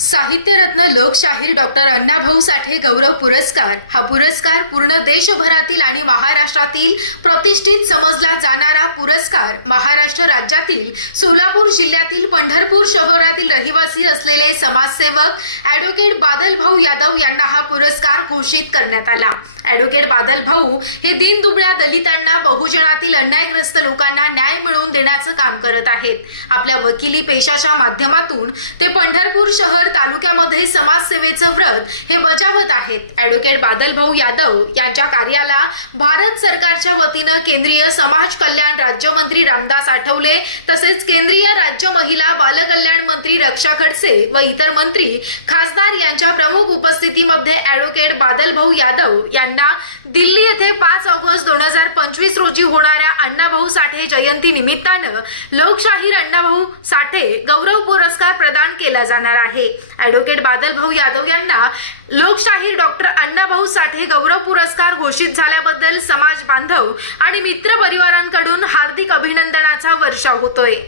साहित्यरत्न लोकशाहीर डॉक्टर अण्णाभाऊ साठे गौरव पुरस्कार. हा पुरस्कार पूर्ण देशभरातील आणि महाराष्ट्रातील प्रतिष्ठित समजला जाणारा पुरस्कार. महाराष्ट्र राज्यातील सोलापूर जिल्ह्यातील पंढरपूर शहरातील रहिवासी असलेले समाजसेवक ऍडव्होकेट बादल भाऊ यादव यांना हा पुरस्कार घोषित करण्यात आला. ऍडव्होकेट बादल भाऊ हे दिनदुबळ्या दलितांना बहुजनातील अन्यायग्रस्त लोकांना न्याय देण्याचं काम करत आहेत. आपल्या वकिली पेशाच्या माध्यमातून ते पंढरपूर शहर तालुक्यामध्ये समाजसेवेचं व्रत हे बजावत आहेत. ऍडव्होकेट बादल भाऊ यादव यांच्या कार्याला भारत सरकारच्या वतीनं केंद्रीय समाज कल्याण राज्यमंत्री रामदास आठवले तसेच केंद्रीय राज्य महिला बालकल्याण मंत्री रक्षा खडसे व इतर मंत्री खासदार यांच्या प्रमुख उपस्थितीमध्ये ऍडव्होकेट बादल भाऊ यादव यांना दिल्ली येथे पाच ऑगस्ट दोन हजार पंचवीस रोजी होणार साठे जयंती निमित्तानं लोकशाहीर अण्णाभाऊ साठे गौरव पुरस्कार प्रदान केला जाणार आहे. ऍडव्होकेट बादल भाऊ यादव यांना लोकशाहीर डॉक्टर अण्णाभाऊ साठे गौरव पुरस्कार घोषित झाल्याबद्दल समाज बांधव आणि मित्र परिवारांकडून हार्दिक अभिनंदनाचा वर्षाव होतोय.